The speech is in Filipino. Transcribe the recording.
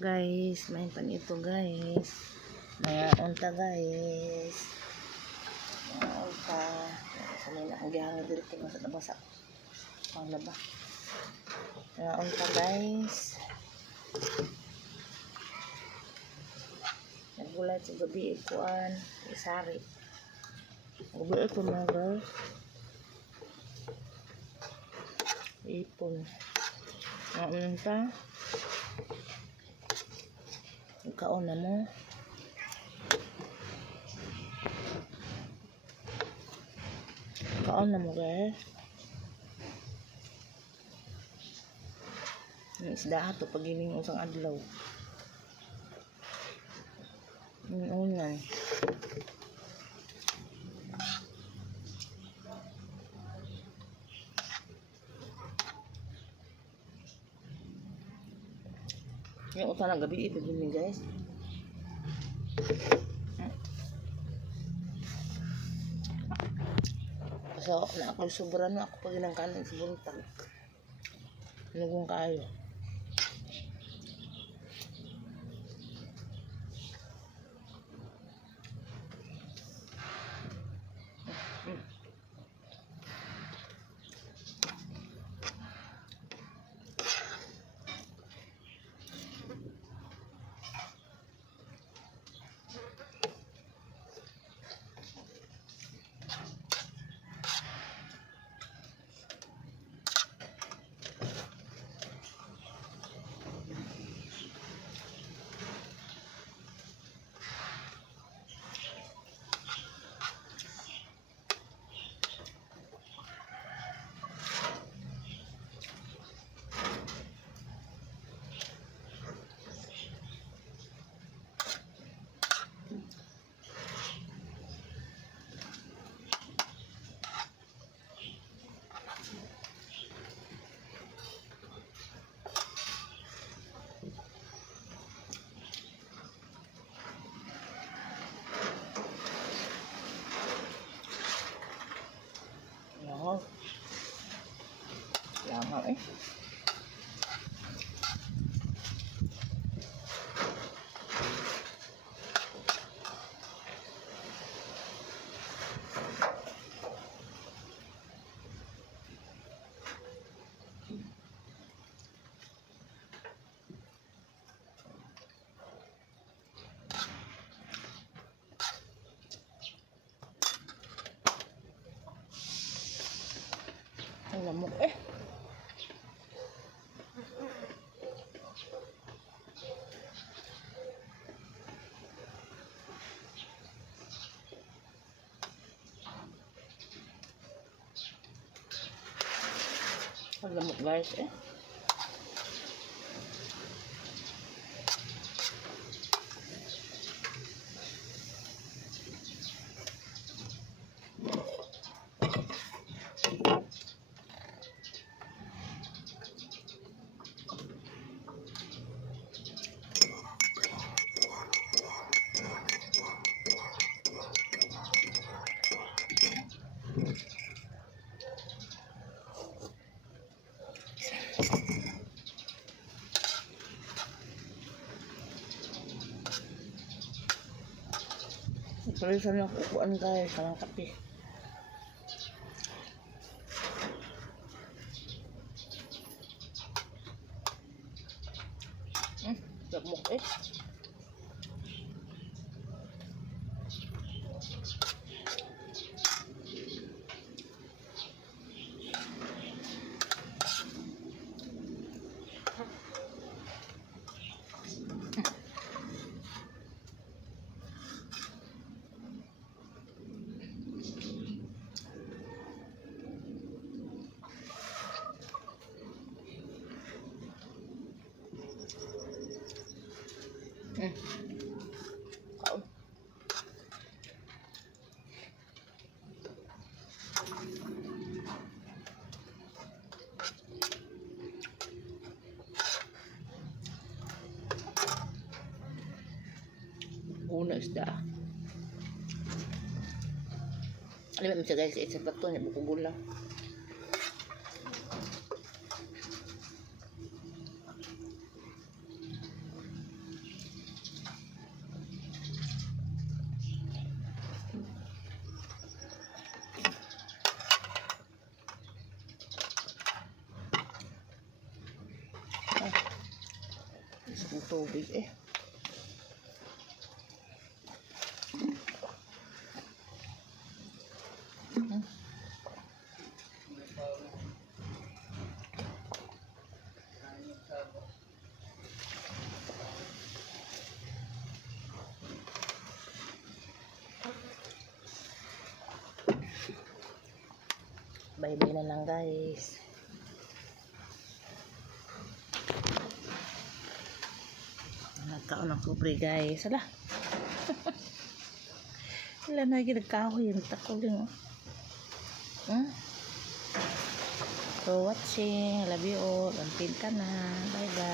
Guys, may pan ito guys. Mga unta guys. Mga unta. Sanay na ang gihangin dito sa tabasa. Ang laba. Mga unta guys. Nagulat sa gabi ikuan. Isari. Gabi ito mga guys. Ipon. Mga unta. Kaon na mo. Kaon na mo guys. Ang isda ito pag ining usang adlaw. Unan. Yung utang na gabi ito din guys. So, na ako sobra na ako pag inang kanin sa buntag. Nugong kayo. Lama eh. Ang lamok eh. Ang lamok guys eh. Pero sana kukuan guys, kanang kape. Lamok eh. Kaon. Una isda. Alam mo siya guys, isa pa to, bukugula. Sa tubig eh. Bye-bye na lang guys. Nagkaon ng kubre guys. Ala. Wala na ginagkahoy. Nagtakol yung. For watching. Love you all. Until ka na. Bye bye.